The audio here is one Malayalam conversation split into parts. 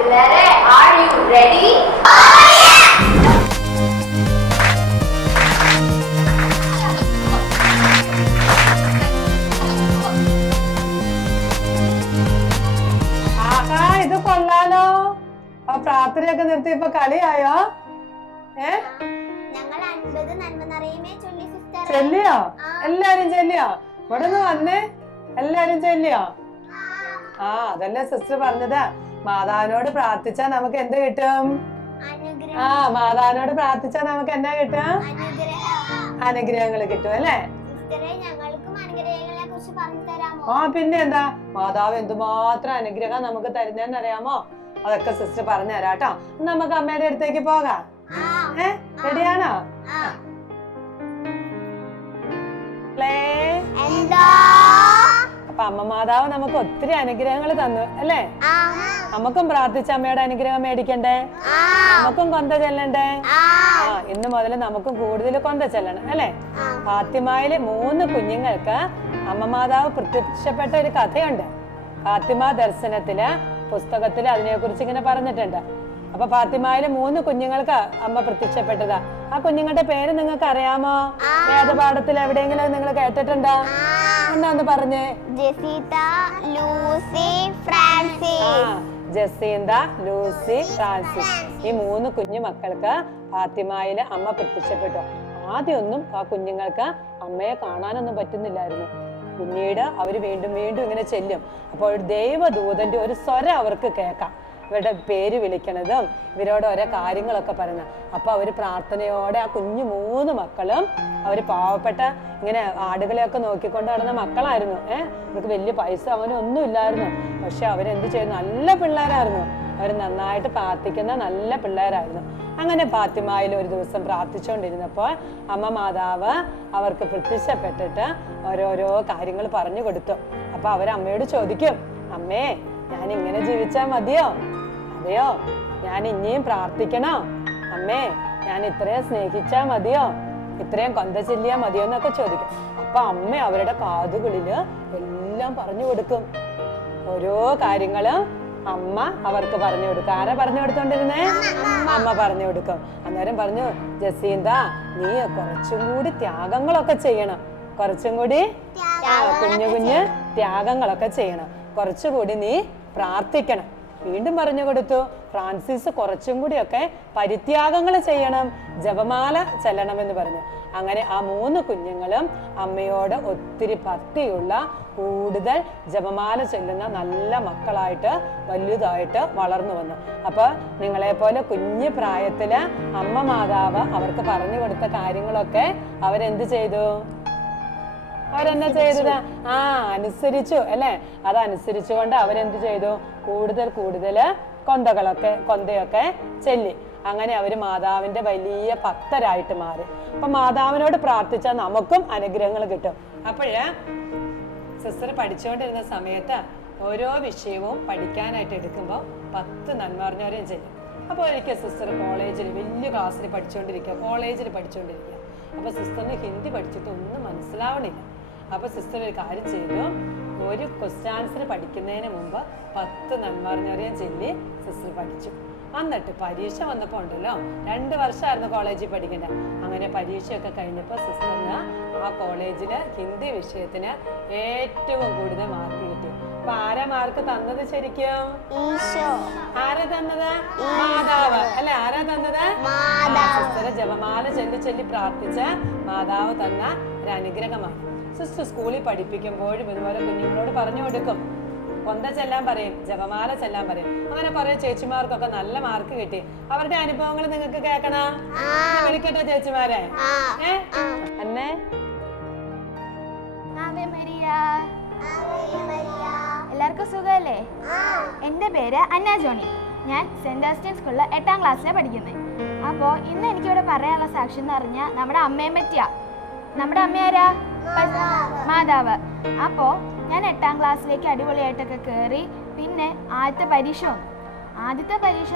പിള്ളേരെ, are you ready? ഇത് കൊള്ളാലോ. ആ പ്രാർത്ഥനയൊക്കെ നിർത്തി ഇപ്പൊ കളിയായോ? ചെല്ലിയോ? എല്ലാരും ചെല്ലിയോ? ഇവിടെ നിന്ന് വന്നേ, എല്ലാരും ചെല്ലിയോ? ആ അതല്ലേ സിസ്റ്റർ പറഞ്ഞത്, മാതാവിനോട് പ്രാർത്ഥിച്ചാ നമുക്ക് എന്ത് കിട്ടും? ആ മാതാവിനോട് പ്രാർത്ഥിച്ചാ നമുക്ക് എന്നാ കിട്ടും? അനുഗ്രഹങ്ങൾ കിട്ടും അല്ലേ? ആ പിന്നെ എന്താ, മാതാവ് എന്തുമാത്രം അനുഗ്രഹം നമുക്ക് തരുന്നതെന്ന് അറിയാമോ? അതൊക്കെ സിസ്റ്റർ പറഞ്ഞു തരാട്ടോ. നമുക്ക് അമ്മയുടെ അടുത്തേക്ക് പോകാം. റെഡിയാണോ? അപ്പൊ അമ്മ മാതാവ് നമുക്ക് ഒത്തിരി അനുഗ്രഹങ്ങൾ തന്നു അല്ലേ? നമുക്കും പ്രാർത്ഥിച്ച അമ്മയുടെ അനുഗ്രഹം മേടിക്കണ്ടേ? നമുക്കും കൊന്ത ചെല്ലണ്ടേ? ഇന്ന് മുതൽ നമുക്കും കൂടുതൽ കൊന്ത ചെല്ലണം അല്ലേ? ഫാത്തിമയിലെ 3 കുഞ്ഞുങ്ങൾക്ക് അമ്മ മാതാവ് പ്രത്യക്ഷപ്പെട്ട ഒരു കഥയുണ്ട്. ഫാത്തിമ ദർശനത്തില് പുസ്തകത്തില് അതിനെ കുറിച്ച് ഇങ്ങനെ പറഞ്ഞിട്ടുണ്ട്. അപ്പൊ ഫാത്തിമയിലെ 3 കുഞ്ഞുങ്ങൾക്ക് അമ്മ പ്രത്യക്ഷപ്പെട്ടതാ. ആ കുഞ്ഞുങ്ങളുടെ പേര് നിങ്ങൾക്ക് അറിയാമോ? വേദപാഠത്തിൽ എവിടെയെങ്കിലും നിങ്ങൾ കേട്ടിട്ടുണ്ടോ? എന്നാന്ന് പറഞ്ഞേ. Jacinta, Lucy, Francis. Jacinta, Lucy, Francis. ഈ 3 കുഞ്ഞു മക്കൾക്ക് ഫാത്തിമയില് അമ്മ പ്രത്യക്ഷപ്പെട്ടു. ആദ്യമൊന്നും ആ കുഞ്ഞുങ്ങൾക്ക് അമ്മയെ കാണാനൊന്നും പറ്റുന്നില്ലായിരുന്നു. പിന്നീട് അവര് വീണ്ടും വീണ്ടും ഇങ്ങനെ ചെല്ലും. അപ്പോൾ ദൈവദൂതന്റെ ഒരു സ്വരം അവർക്ക് കേൾക്കാം. ഇവരുടെ പേര് വിളിക്കണതും ഇവരോട് ഓരോ കാര്യങ്ങളൊക്കെ പറയുന്നത്. അപ്പൊ അവര് പ്രാർത്ഥനയോടെ ആ കുഞ്ഞു 3 മക്കളും അവര് പാവപ്പെട്ട ഇങ്ങനെ ആടുകളെയൊക്കെ നോക്കിക്കൊണ്ട് നടന്ന മക്കളായിരുന്നു. അവർക്ക് വലിയ പൈസ അവനൊന്നും ഇല്ലായിരുന്നു. പക്ഷെ അവരെന്ത് ചെയ്യുന്നു? നല്ല പിള്ളേരായിരുന്നു. അവർ നന്നായിട്ട് പ്രാർത്ഥിക്കുന്ന നല്ല പിള്ളേരായിരുന്നു. അങ്ങനെ ഫാത്തിമയിൽ ഒരു ദിവസം പ്രാർത്ഥിച്ചുകൊണ്ടിരുന്നപ്പോൾ അമ്മ മാതാവ് അവർക്ക് പ്രത്യക്ഷപ്പെട്ടിട്ട് ഓരോരോ കാര്യങ്ങൾ പറഞ്ഞു കൊടുത്തു. അപ്പൊ അവരമ്മയോട് ചോദിക്കും, അമ്മേ ഞാൻ ഇങ്ങനെ ജീവിച്ചാ മതിയോ? അതെയോ? ഞാൻ ഇനിയും പ്രാർത്ഥിക്കണോ? അമ്മേ ഞാൻ ഇത്രയും സ്നേഹിച്ചാ മതിയോ? ഇത്രയും കൊന്ത ചെല്ലിയാ മതിയോ എന്നൊക്കെ ചോദിക്കും. അപ്പൊ അമ്മ അവരുടെ കാതുകളില് എല്ലാം പറഞ്ഞു കൊടുക്കും. ഓരോ കാര്യങ്ങളും അമ്മ അവർക്ക് പറഞ്ഞു കൊടുക്കും. ആരാ പറഞ്ഞു കൊടുത്തോണ്ടിരുന്നേ? അമ്മ പറഞ്ഞു കൊടുക്കും. അന്നേരം പറഞ്ഞു, ജസീന്ത നീ കുറച്ചും കൂടി ത്യാഗങ്ങളൊക്കെ ചെയ്യണം. കുറച്ചും കൂടി കുഞ്ഞു കുഞ്ഞ് ത്യാഗങ്ങളൊക്കെ ചെയ്യണം. കുറച്ചുകൂടി നീ പ്രാർത്ഥിക്കണം. വീണ്ടും പറഞ്ഞു കൊടുത്തു. ഫ്രാൻസിസ് കുറച്ചും കൂടിയൊക്കെ പരിത്യാഗങ്ങൾ ചെയ്യണം, ജപമാല ചെല്ലണമെന്ന് പറഞ്ഞു. അങ്ങനെ ആ 3 കുഞ്ഞുങ്ങളും അമ്മയോട് ഒത്തിരി ഭക്തിയുള്ള കൂടുതൽ ജപമാല ചെല്ലുന്ന നല്ല മക്കളായിട്ട് വലുതായിട്ട് വളർന്നു വന്നു. അപ്പൊ നിങ്ങളെ പോലെ കുഞ്ഞു പ്രായത്തില് അമ്മ മാതാവ് അവർക്ക് പറഞ്ഞു കൊടുത്ത കാര്യങ്ങളൊക്കെ അവരെന്ത് ചെയ്തു? അവരെന്നാ ചെയ്തത്? അനുസരിച്ചു അല്ലെ? അതനുസരിച്ചുകൊണ്ട് അവരെന്ത് ചെയ്തു? കൂടുതൽ കൊന്തയൊക്കെ ചെല്ലി. അങ്ങനെ അവര് മാതാവിന്റെ വലിയ ഭക്തരായിട്ട് മാറി. അപ്പൊ മാതാവിനോട് പ്രാർത്ഥിച്ചാൽ നമുക്കും അനുഗ്രഹങ്ങൾ കിട്ടും. അപ്പോഴ് സിസ്റ്റർ പഠിച്ചുകൊണ്ടിരുന്ന സമയത്ത് ഓരോ വിഷയവും പഠിക്കാനായിട്ട് എടുക്കുമ്പോൾ 10 നന്മ പറഞ്ഞവരെയും ചെല്ലും. അപ്പോൾ ഒരിക്കൽ സിസ്റ്റർ കോളേജിൽ വലിയ ക്ലാസ്സിൽ പഠിച്ചുകൊണ്ടിരിക്കുക. അപ്പൊ സിസ്റ്ററിന് ഹിന്ദി പഠിച്ചിട്ട് ഒന്നും മനസ്സിലാവണില്ല. അപ്പൊ സിസ്റ്റർ ഒരു കാര്യം ചെയ്തു. ഒരു ക്വസ്റ്റ്യൻ ആൻസർ പഠിക്കുന്നതിന് മുമ്പ് 10 നന്മ പറഞ്ഞവരെയും ചൊല്ലി സിസ്റ്റർ പഠിച്ചു. എന്നിട്ട് പരീക്ഷ വന്നപ്പോ ഉണ്ടല്ലോ, 2 വർഷമായിരുന്നു കോളേജിൽ പഠിക്കേണ്ടത്. അങ്ങനെ പരീക്ഷയൊക്കെ കഴിഞ്ഞപ്പോൾ സിസ്റ്ററിന് ആ കോളേജില് ഹിന്ദി വിഷയത്തിന് ഏറ്റവും കൂടുതൽ മാർക്ക് കിട്ടി. അപ്പൊ ആരാ മാർക്ക് തന്നത്? ശരിക്കും ആരാ തന്നത്? മാതാവ് അല്ലെ? ആരാ തന്നത്? സിസ്റ്ററെ ജപമാല ചൊല്ലി പ്രാർത്ഥിച്ച മാതാവ് തന്ന ഒരു അനുഗ്രഹമാണ്. സിസ്റ്റർ സ്കൂളിൽ പഠിപ്പിക്കുമ്പോഴും ഇതുപോലെ കുഞ്ഞുങ്ങളോട് പറഞ്ഞു കൊടുക്കും. കൊന്ത ചെല്ലാൻ പറയും, ജപമാല ചെല്ലാൻ പറയും. അങ്ങനെ കുറെ ചേച്ചിമാർക്കൊക്കെ നല്ല മാർക്ക് കിട്ടി. അവരുടെ അനുഭവങ്ങൾ നിങ്ങൾക്ക് കേൾക്കണോ? വിളിക്കട്ടെ ചേച്ചിമാരെ? എന്നെ എല്ലാവർക്കും സുഖമല്ലേ? എൻ്റെ പേര് അന്ന ജോണി. ഞാൻ സെന്റ് ഓസ്റ്റിൻ സ്കൂളിൽ 8ാം ക്ലാസ്സിലാണ് പഠിക്കുന്നത്. അപ്പോൾ ഇന്ന് എനിക്കിവിടെ പറയാനുള്ള സാക്ഷി എന്ന് പറഞ്ഞാൽ നമ്മുടെ അമ്മയെ പറ്റിയാ. നമ്മുടെ അമ്മയാരാ? മാതാവ്. അപ്പോൾ ഞാൻ 8ാം ക്ലാസ്സിലേക്ക് അടിപൊളിയായിട്ടൊക്കെ കയറി. പിന്നെ ആദ്യത്തെ പരീക്ഷ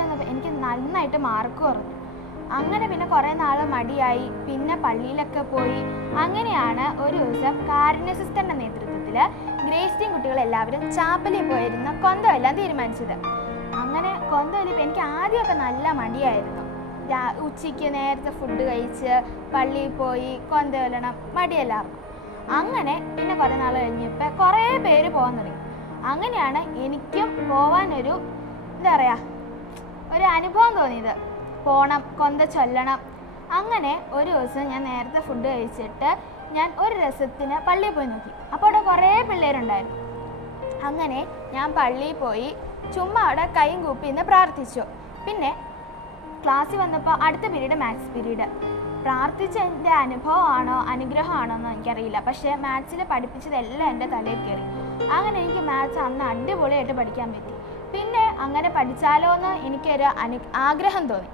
വന്നപ്പോൾ എനിക്ക് നന്നായിട്ട് മാർക്ക് കുറഞ്ഞു. അങ്ങനെ പിന്നെ കുറേ നാൾ മടിയായി. പിന്നെ പള്ളിയിലൊക്കെ പോയി. അങ്ങനെയാണ് ഒരു ദിവസം കാരുണ്യ സിസ്റ്ററിൻ്റെ നേതൃത്വത്തിൽ ഗ്രേസ് ടീം കുട്ടികളെല്ലാവരും ചാപ്പലിൽ പോയിരുന്ന കൊന്തമെല്ലാം തീരുമാനിച്ചത്. അങ്ങനെ കൊന്ത എനിക്ക് ആദ്യമൊക്കെ നല്ല മടിയായിരുന്നു. ഉച്ചയ്ക്ക് നേരത്തെ ഫുഡ് കഴിച്ച് പള്ളിയിൽ പോയി കൊന്ത കൊല്ലണം മടിയല്ലായിരുന്നു. അങ്ങനെ പിന്നെ കുറേ നാൾ കഴിഞ്ഞപ്പോൾ കുറേ പേര് പോകാൻ തുടങ്ങി. അങ്ങനെയാണ് എനിക്കും പോവാനൊരു എന്താ പറയുക ഒരു അനുഭവം തോന്നിയത്. പോകണം, കൊന്ത ചൊല്ലണം. അങ്ങനെ ഒരു ദിവസം ഞാൻ നേരത്തെ ഫുഡ് കഴിച്ചിട്ട് ഞാൻ ഒരു രസത്തിന് പള്ളിയിൽ പോയി നോക്കി. അപ്പോൾ അവിടെ കുറേ പിള്ളേരുണ്ടായിരുന്നു. അങ്ങനെ ഞാൻ പള്ളിയിൽ പോയി ചുമ്മാ അവിടെ കൈയും കൂപ്പി നിന്ന് പ്രാർത്ഥിച്ചു. പിന്നെ ക്ലാസ്സിൽ വന്നപ്പോൾ അടുത്ത പീരീഡ് മാത്സ് പീരീഡ്. പ്രാർത്ഥിച്ച എൻ്റെ അനുഭവമാണോ അനുഗ്രഹമാണോ എന്ന് എനിക്കറിയില്ല. പക്ഷേ മാത്സിൽ പഠിപ്പിച്ചതെല്ലാം എൻ്റെ തലയിൽ കയറി. അങ്ങനെ എനിക്ക് മാത്സ് അന്ന് അടിപൊളിയായിട്ട് പഠിക്കാൻ പറ്റി. പിന്നെ അങ്ങനെ പഠിച്ചാലോ എന്ന് എനിക്കൊരു ആഗ്രഹം തോന്നി.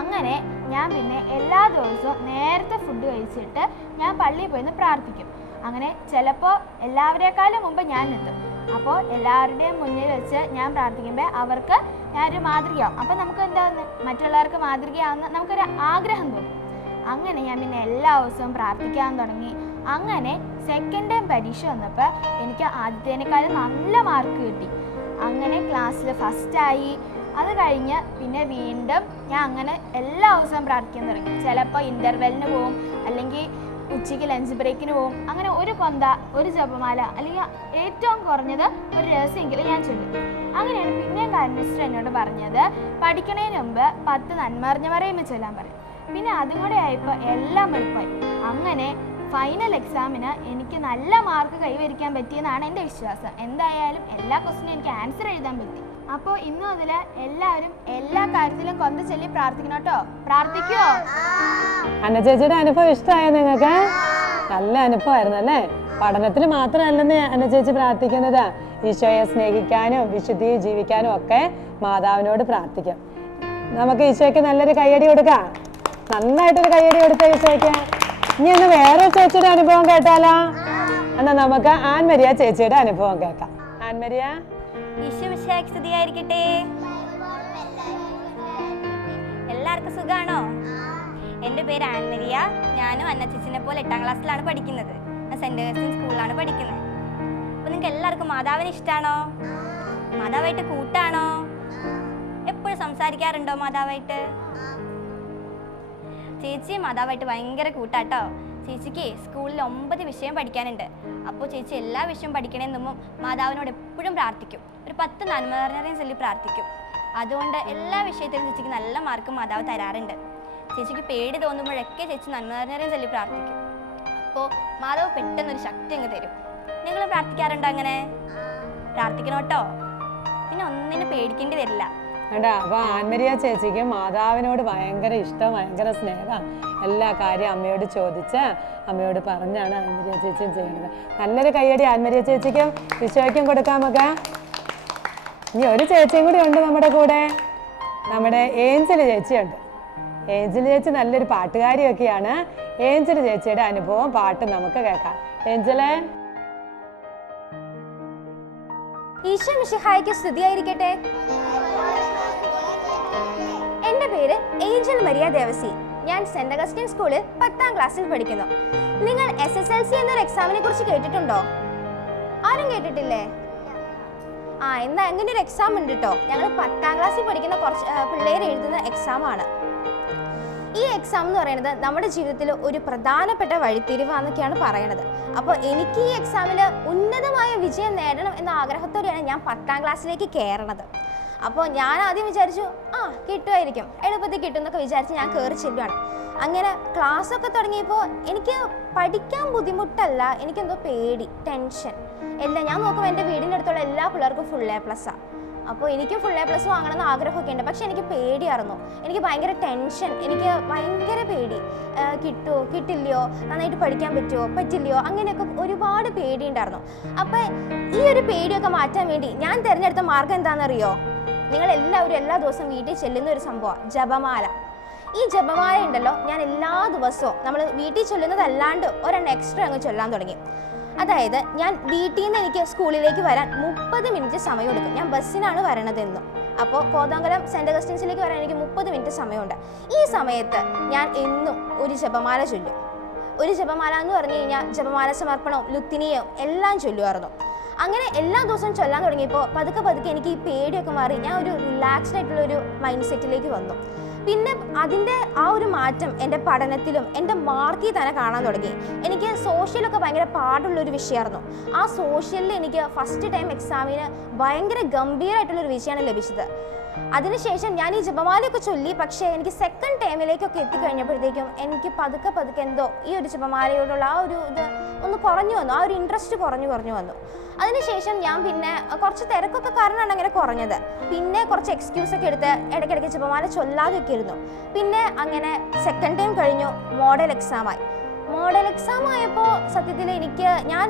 അങ്ങനെ ഞാൻ പിന്നെ എല്ലാ ദിവസവും നേരത്തെ ഫുഡ് കഴിച്ചിട്ട് ഞാൻ പള്ളിയിൽ പോയി പ്രാർത്ഥിക്കും. അങ്ങനെ ചിലപ്പോൾ എല്ലാവരേക്കാളും മുമ്പ് ഞാൻ എത്തും. അപ്പോൾ എല്ലാവരുടെയും മുന്നിൽ വെച്ച് ഞാൻ പ്രാർത്ഥിക്കുമ്പോൾ അവർക്ക് ഞാനൊരു മാതൃകയാവും. അപ്പോൾ നമുക്ക് എന്താന്ന് മറ്റുള്ളവർക്ക് മാതൃകയാവുന്ന നമുക്കൊരു ആഗ്രഹം തോന്നും. അങ്ങനെ ഞാൻ പിന്നെ എല്ലാ ദിവസവും പ്രാർത്ഥിക്കാൻ തുടങ്ങി. അങ്ങനെ സെക്കൻഡ് ടൈം പരീക്ഷ വന്നപ്പോൾ എനിക്ക് ആദ്യത്തേനേക്കാളും നല്ല മാർക്ക് കിട്ടി. അങ്ങനെ ക്ലാസ്സിൽ ഫസ്റ്റായി. അത് കഴിഞ്ഞ് പിന്നെ വീണ്ടും ഞാൻ അങ്ങനെ എല്ലാ ദിവസവും പ്രാർത്ഥിക്കാൻ തുടങ്ങി. ചിലപ്പോൾ ഇൻ്റർവെല്ലിന് പോവും, അല്ലെങ്കിൽ ഉച്ചയ്ക്ക് ലഞ്ച് ബ്രേക്കിന് പോവും. അങ്ങനെ ഒരു കൊന്ത, ഒരു ജപമാല, അല്ലെങ്കിൽ ഏറ്റവും കുറഞ്ഞത് ഒരു രഹസ്യമെങ്കിലും ഞാൻ ചൊല്ലും. അങ്ങനെയാണ് പിന്നെയും കാരണമിസ്റ്റർ എന്നോട് പറഞ്ഞത് പഠിക്കണതിന് മുമ്പ് 10 നന്മ അറിഞ്ഞ പറയുമ്പോൾ ചൊല്ലാൻ പറയും. പിന്നെ അതും കൂടെ ആയപ്പോൾ എല്ലാം എളുപ്പമായി. അങ്ങനെ ഫൈനൽ എക്സാമിന് എനിക്ക് നല്ല മാർക്ക് കൈവരിക്കാൻ പറ്റിയെന്നാണ് എൻ്റെ വിശ്വാസം. എന്തായാലും എല്ലാ ക്വസ്റ്റിനും എനിക്ക് ആൻസർ എഴുതാൻ പറ്റി. അപ്പോൾ ഇന്ന് മുതൽ എല്ലാവരും എല്ലാ കാര്യത്തിലും കൊന്ത ചൊല്ലി പ്രാർത്ഥിക്കണം കേട്ടോ. പ്രാർത്ഥിക്കുവോ? അന്ന ചേച്ചിയുടെ അനുഭവം ഇഷ്ടമായോ നിങ്ങൾക്ക്? നല്ല അനുഭവമായിരുന്നു അല്ലേ? പഠനത്തിൽ മാത്രമല്ലെന്ന് അന്ന ചേച്ചി പ്രാർത്ഥിക്കുന്നത്, ഈശോയെ സ്നേഹിക്കാനും വിശുദ്ധി ജീവിക്കാനും ഒക്കെ മാതാവിനോട് പ്രാർത്ഥിക്കാം. നമുക്ക് ഈശോയ്ക്ക് നല്ലൊരു കയ്യടി കൊടുക്കാം. നന്നായിട്ടൊരു കയ്യടി കൊടുത്ത ഈശോയ്ക്ക്. ഇനി ഒന്ന് വേറെ ചേച്ചിയുടെ അനുഭവം കേട്ടാലോ? എന്നാ നമുക്ക് ആൻമരിയ ചേച്ചിയുടെ അനുഭവം കേൾക്കാം. ആൻമരിയ. സ്തുതിയായിരിക്കട്ടെ. എല്ലാവർക്കും സുഖാണോ? എൻ്റെ പേര് ആൻമരിയ. ഞാനും അന്ന ചേച്ചിനെ പോലെ 8ാം ക്ലാസ്സിലാണ് പഠിക്കുന്നത്. ഞാൻ സെന്റ് ഓഗസ്റ്റിൻ സ്കൂളിലാണ് പഠിക്കുന്നത്. അപ്പോൾ നിങ്ങൾക്ക് എല്ലാവർക്കും മാതാവിനെ ഇഷ്ടമാണോ? മാതാവായിട്ട് കൂട്ടാണോ? എപ്പോഴും സംസാരിക്കാറുണ്ടോ മാതാവായിട്ട്? ചേച്ചി മാതാവായിട്ട് ഭയങ്കര കൂട്ടാട്ടോ. ചേച്ചിക്ക് സ്കൂളിൽ 9 വിഷയം പഠിക്കാനുണ്ട്. അപ്പോൾ ചേച്ചി എല്ലാ വിഷയവും പഠിക്കണേന്ന് മുമ്പ് മാതാവിനോട് എപ്പോഴും പ്രാർത്ഥിക്കും. ഒരു 10 നന്മ നിറഞ്ഞ ചൊല്ലി പ്രാർത്ഥിക്കും. അതുകൊണ്ട് എല്ലാ വിഷയത്തിലും ചേച്ചിക്ക് നല്ല മാർക്ക് മാതാവ് തരാറുണ്ട്. ചേച്ചിക്ക് പേടി തോന്നുമ്പോഴൊക്കെ ചേച്ചി നന്മ നിറഞ്ഞ ചൊല്ലി പ്രാർത്ഥിക്കും. അപ്പോൾ മാതാവ് പെട്ടെന്നൊരു ശക്തി അങ്ങ് തരും. നിങ്ങൾ പ്രാർത്ഥിക്കാറുണ്ടോ? അങ്ങനെ പ്രാർത്ഥിക്കണം കേട്ടോ. പിന്നെ ഒന്നിനും പേടിക്കേണ്ടി വരില്ല. വേണ്ടാ. അപ്പോൾ ആൻമരിയ ചേച്ചിക്ക് മാതാവിനോട് ഭയങ്കര ഇഷ്ടം, ഭയങ്കര സ്നേഹം. എല്ലാ കാര്യം അമ്മയോട് ചോദിച്ച് അമ്മയോട് പറഞ്ഞാണ് ആൻമരിയ ചേച്ചിയും ചെയ്യുന്നത്. നല്ലൊരു കയ്യടി ആൻമരിയ ചേച്ചിക്കും ഈശോയ്ക്കും കൊടുക്കാം നമുക്ക്. ഇനി ഒരു ചേച്ചിയും കൂടി ഉണ്ട് നമ്മുടെ കൂടെ. നമ്മുടെ ഏഞ്ചൽ ചേച്ചിയുണ്ട്. ഏഞ്ചൽ ചേച്ചി നല്ലൊരു പാട്ടുകാരിയൊക്കെയാണ്. ഏഞ്ചൽ ചേച്ചിയുടെ അനുഭവം പാട്ട് നമുക്ക് കേൾക്കാം. ഏഞ്ചലെ. ഈശോ മിശിഹായ്ക്ക് സ്തുതിയായിരിക്കട്ടെ. എൻ്റെ പേര് ഏഞ്ചൽ മരിയ ദേവസി. ഞാൻ സെന്റ് അഗസ്റ്റിൻ സ്കൂളിൽ 10ാം ക്ലാസ്സിൽ പഠിക്കുന്നു. നിങ്ങൾ SSLC എന്നൊരു എക്സാമിനെ കുറിച്ച് കേട്ടിട്ടുണ്ടോ? ആരും കേട്ടിട്ടില്ലേ? എന്നാ അങ്ങനെ ഒരു എക്സാം ഉണ്ട് കേട്ടോ. ഞങ്ങൾ 10ാം ക്ലാസ്സിൽ പഠിക്കുന്ന കുറച്ച് പിള്ളേർ എഴുതുന്ന എക്സാമാണ്. ഈ എക്സാം എന്ന് പറയുന്നത് നമ്മുടെ ജീവിതത്തിൽ ഒരു പ്രധാനപ്പെട്ട വഴിത്തിരിവാന്നൊക്കെയാണ് പറയണത്. അപ്പോൾ എനിക്ക് ഈ എക്സാമിൽ ഉന്നതമായ വിജയം നേടണം എന്ന ആഗ്രഹത്തോടെയാണ് ഞാൻ 10ാം ക്ലാസ്സിലേക്ക് കയറണത്. അപ്പോൾ ഞാൻ ആദ്യം വിചാരിച്ചു കിട്ടുമായിരിക്കും, എളുപ്പത്തിൽ കിട്ടും എന്നൊക്കെ വിചാരിച്ച് ഞാൻ കയറി ചെല്ലുകയാണ്. അങ്ങനെ ക്ലാസ്സൊക്കെ തുടങ്ങിയപ്പോൾ എനിക്ക് പഠിക്കാൻ ബുദ്ധിമുട്ടല്ല, എനിക്കെന്തോ പേടി, ടെൻഷൻ എല്ലാം. ഞാൻ നോക്കുമ്പോൾ എൻ്റെ വീടിൻ്റെ അടുത്തുള്ള എല്ലാ പിള്ളേർക്കും ഫുൾ A+. അപ്പോൾ എനിക്കും ഫുൾ A+ വാങ്ങണമെന്ന് ആഗ്രഹമൊക്കെ ഉണ്ട്. പക്ഷെ എനിക്ക് പേടിയായിരുന്നു. എനിക്ക് ഭയങ്കര ടെൻഷൻ, എനിക്ക് ഭയങ്കര പേടി. കിട്ടുമോ കിട്ടില്ലയോ, നന്നായിട്ട് പഠിക്കാൻ പറ്റുമോ പറ്റില്ലയോ, അങ്ങനെയൊക്കെ ഒരുപാട് പേടിയുണ്ടായിരുന്നു. അപ്പോൾ ഈ ഒരു പേടിയൊക്കെ മാറ്റാൻ വേണ്ടി ഞാൻ തിരഞ്ഞെടുത്ത മാർഗം എന്താണെന്നറിയോ? നിങ്ങളെല്ലാവരും എല്ലാ ദിവസവും വീട്ടിൽ ചെല്ലുന്ന ഒരു സംഭവമാണ് ജപമാല. ഈ ജപമാല ഉണ്ടല്ലോ, ഞാൻ എല്ലാ ദിവസവും നമ്മൾ വീട്ടിൽ ചൊല്ലുന്നതല്ലാണ്ട് ഒരെണ്ണം എക്സ്ട്രാ അങ്ങ് ചൊല്ലാൻ തുടങ്ങി. അതായത് ഞാൻ വീട്ടിൽ നിന്ന് എനിക്ക് സ്കൂളിലേക്ക് വരാൻ 30 മിനിറ്റ് സമയം എടുക്കും. ഞാൻ ബസ്സിനാണ് വരണതെന്നും. അപ്പോൾ കോതമംഗലം സെന്റ് അഗസ്റ്റിൻസിലേക്ക് വരാൻ എനിക്ക് 30 മിനിറ്റ് സമയമുണ്ട്. ഈ സമയത്ത് ഞാൻ എന്നും ഒരു ജപമാല ചൊല്ലും. ഒരു ജപമാല എന്ന് പറഞ്ഞു കഴിഞ്ഞാൽ ജപമാല സമർപ്പണവും ലുത്തിനിയും എല്ലാം ചൊല്ലുമായിരുന്നു. അങ്ങനെ എല്ലാ ദിവസവും ചൊല്ലാൻ തുടങ്ങിയപ്പോൾ പതുക്കെ പതുക്കെ എനിക്ക് ഈ പേടിയൊക്കെ മാറി ഞാൻ ഒരു റിലാക്സ്ഡ് ആയിട്ടുള്ള ഒരു മൈൻഡ് സെറ്റിലേക്ക് വന്നു. പിന്നെ അതിൻ്റെ ആ ഒരു മാറ്റം എൻ്റെ പഠനത്തിലും എൻ്റെ മാർക്കിൽ തന്നെ കാണാൻ തുടങ്ങി. എനിക്ക് സോഷ്യലൊക്കെ ഭയങ്കര പാടുള്ളൊരു വിഷയമായിരുന്നു. ആ സോഷ്യലിൽ എനിക്ക് ഫസ്റ്റ് ടൈം എക്സാമിന് ഭയങ്കര ഗംഭീരമായിട്ടുള്ളൊരു വിഷയമാണ് ലഭിച്ചത്. അതിനുശേഷം ഞാൻ ഈ ജപമാലയൊക്കെ ചൊല്ലി. പക്ഷേ എനിക്ക് സെക്കൻഡ് ടൈമിലേക്കൊക്കെ എത്തിക്കഴിഞ്ഞപ്പോഴത്തേക്കും എനിക്ക് പതുക്കെ പതുക്കെ എന്തോ ഈ ഒരു ജപമാലയോടുള്ള ആ ഒരു ഇത് ഒന്ന് കുറഞ്ഞു വന്നു, ആ ഒരു ഇൻട്രസ്റ്റ് കുറഞ്ഞു വന്നു. അതിനുശേഷം ഞാൻ പിന്നെ കുറച്ച് തിരക്കൊക്കെ കാരണമാണ് അങ്ങനെ കുറഞ്ഞത്. പിന്നെ കുറച്ച് എക്സ്ക്യൂസൊക്കെ എടുത്ത് ഇടയ്ക്കിടയ്ക്ക് ജപമാല ചൊല്ലാതെയൊക്കെ ഇരുന്നു. പിന്നെ അങ്ങനെ സെക്കൻഡ് ടൈം കഴിഞ്ഞു, മോഡൽ എക്സാമായി. മോഡൽ എക്സാം ആയപ്പോൾ സത്യത്തിൽ ഞാൻ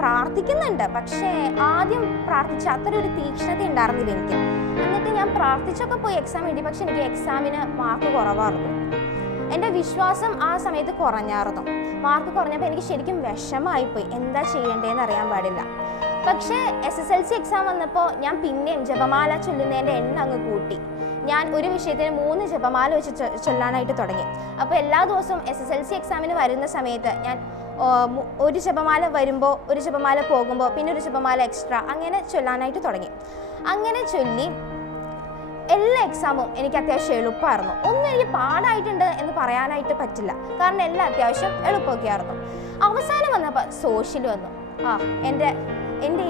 പ്രാർത്ഥിക്കുന്നുണ്ട്, പക്ഷേ ആദ്യം പ്രാർത്ഥിച്ച അത്ര ഒരു തീക്ഷ്ണത ഉണ്ടായിരുന്നില്ല എനിക്ക്. എന്നിട്ട് ഞാൻ പ്രാർത്ഥിച്ചൊക്കെ പോയി എക്സാം എഴുതി. പക്ഷെ എനിക്ക് എക്സാമിന് മാർക്ക് കുറവായിരുന്നു. എൻ്റെ വിശ്വാസം ആ സമയത്ത് കുറഞ്ഞായിരുന്നു. മാർക്ക് കുറഞ്ഞപ്പോൾ എനിക്ക് ശരിക്കും വിഷമമായിപ്പോയി, എന്താ ചെയ്യേണ്ടതെന്ന് അറിയാൻ പാടില്ല. പക്ഷേ SSLC എക്സാം വന്നപ്പോൾ ഞാൻ പിന്നെയും ജപമാല ചൊല്ലുന്നതിൻ്റെ എണ്ണം അങ്ങ് കൂട്ടി. ഞാൻ ഒരു വിഷയത്തിന് 3 ജപമാല വെച്ച് ചൊല്ലാനായിട്ട് തുടങ്ങി. അപ്പോൾ എല്ലാ ദിവസവും SSLC എക്സാമിന് വരുന്ന സമയത്ത് ഞാൻ ഒരു ജപമാല വരുമ്പോൾ, ഒരു ജപമാല പോകുമ്പോൾ, പിന്നെ ഒരു ജപമാല എക്സ്ട്രാ അങ്ങനെ ചൊല്ലാനായിട്ട് തുടങ്ങി. അങ്ങനെ ചൊല്ലി എല്ലാ എക്സാമും എനിക്ക് അത്യാവശ്യം എളുപ്പമായിരുന്നു. ഒന്നും എനിക്ക് പാടായിട്ടുണ്ട് എന്ന് പറയാനായിട്ട് പറ്റില്ല, കാരണം എല്ലാം അത്യാവശ്യം എളുപ്പമൊക്കെ ആയിരുന്നു. അവസാനം വന്നപ്പോൾ സോഷ്യൽ വന്നു.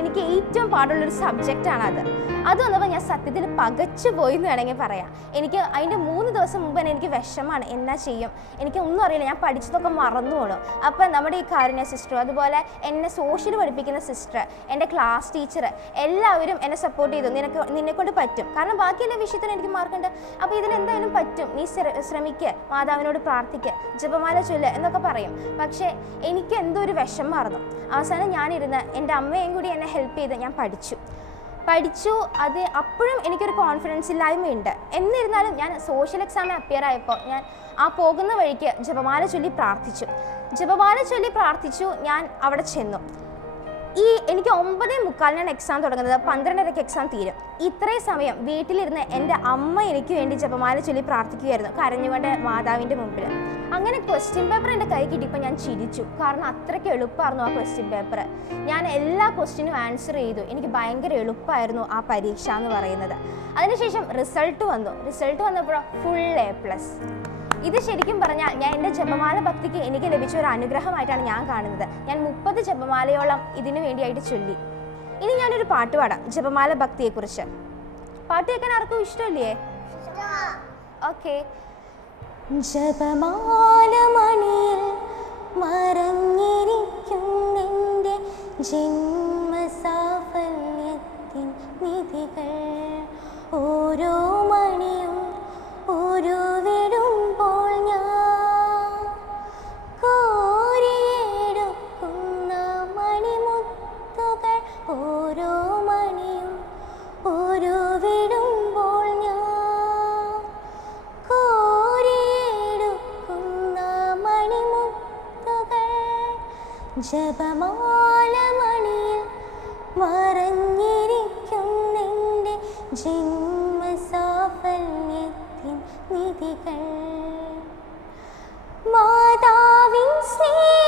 എനിക്ക് ഏറ്റവും പാടുള്ളൊരു സബ്ജക്റ്റാണ് അത് വന്നപ്പോൾ ഞാൻ സത്യത്തിൽ പകച്ചു പോയി എന്ന് വേണമെങ്കിൽ പറയാം. എനിക്ക് അതിൻ്റെ 3 ദിവസം മുമ്പ് തന്നെ എനിക്ക് വിഷമമാണ്, എന്നാ ചെയ്യും, എനിക്ക് ഒന്നും അറിയില്ല, ഞാൻ പഠിച്ചതൊക്കെ മറന്നു പോകണം. അപ്പം നമ്മുടെ ഈ കാരുണ്യ സിസ്റ്റർ, അതുപോലെ എന്നെ സോഷ്യൽ പഠിപ്പിക്കുന്ന സിസ്റ്റർ, എൻ്റെ ക്ലാസ് ടീച്ചർ എല്ലാവരും എന്നെ സപ്പോർട്ട് ചെയ്തു. നിന്നെക്കൊണ്ട് പറ്റും, കാരണം ബാക്കി എല്ലാ വിഷയത്തിനും എനിക്ക് മാർക്കുണ്ട്, അപ്പോൾ ഇതിനെന്തായാലും പറ്റും, നീ ശ്രമിക്കുക, മാതാവിനോട് പ്രാർത്ഥിക്കുക, ജപമാല ചൊല്ലുക എന്നൊക്കെ പറയും. പക്ഷേ എനിക്ക് എന്തോ ഒരു വിഷമമായിരുന്നു. അവസാനം ഞാനിരുന്ന് എൻ്റെ അമ്മയും കൂടി എന്നെ ഹെൽപ്പ് ചെയ്ത് ഞാൻ പഠിച്ചു. അത് അപ്പോഴും എനിക്കൊരു കോൺഫിഡൻസ് ഇല്ലായ്മയുണ്ട്. എന്നിരുന്നാലും ഞാൻ സോഷ്യൽ എക്സാമിന് അപ്പിയർ ആയപ്പോൾ ഞാൻ ആ പോകുന്ന വഴിക്ക് ജപമാല ചൊല്ലി പ്രാർത്ഥിച്ചു. ഞാൻ അവിടെ ചെന്നു. എനിക്ക് 9:45 എക്സാം തുടങ്ങുന്നത്, 12:30 എക്സാം തീരും. ഇത്രയും സമയം വീട്ടിലിരുന്ന് എൻ്റെ അമ്മ എനിക്ക് വേണ്ടി ജപമാല ചൊല്ലി പ്രാർത്ഥിക്കുകയായിരുന്നു, കരഞ്ഞുകൊണ്ട് മാതാവിൻ്റെ മുമ്പിൽ. അങ്ങനെ ക്വസ്റ്റ്യൻ പേപ്പർ എൻ്റെ കൈ കിട്ടിയപ്പോൾ ഞാൻ ചിരിച്ചു, കാരണം അത്രയ്ക്ക് എളുപ്പമായിരുന്നു ആ ക്വസ്റ്റ്യൻ പേപ്പർ. ഞാൻ എല്ലാ ക്വസ്റ്റ്യനും ആൻസർ ചെയ്തു. എനിക്ക് ഭയങ്കര എളുപ്പമായിരുന്നു ആ പരീക്ഷ എന്ന് പറയുന്നത്. അതിനുശേഷം റിസൾട്ട് വന്നപ്പോൾ ഫുൾ A+. ഇത് ശരിക്കും പറഞ്ഞാൽ ഞാൻ എൻ്റെ ജപമാല ഭക്തിക്ക് എനിക്ക് ലഭിച്ച ഒരു അനുഗ്രഹമായിട്ടാണ് ഞാൻ കാണുന്നത്. ഞാൻ 30 ജപമാലയോളം ഇതിനു വേണ്ടിയായിട്ട് ചൊല്ലി. ഇനി ഞാനൊരു പാട്ട് പാടാം ജപമാല ഭക്തിയെക്കുറിച്ച്. പാട്ട് കേൾക്കാൻ ആർക്കും ഇഷ്ടമില്ലേ? ഓക്കെ. ജപമാല മണിയിൽ മറഞ്ഞിരിക്കും നിന്റെ ജന്മസാഫല്യത്തിൻ നിധികൾ, ഓരോ മണിയും ഉരുവിടുമ്പോൾ ഞാൻ കോരിയെടുക്കുന്ന മണിമുത്തുകൾ, ഓരോ മണിയും ഉരുവിടുമ്പോൾ ഞാൻ കോരിയെടുക്കുന്ന മണിമുത്തുകൾ, ജപമാല മണിയിൽ മറഞ്ഞിരിക്കും നിന്റെ ജന്മസാഫല്യത്തിൻ നിധികൾ. മാതാവിൻ സ്നേഹം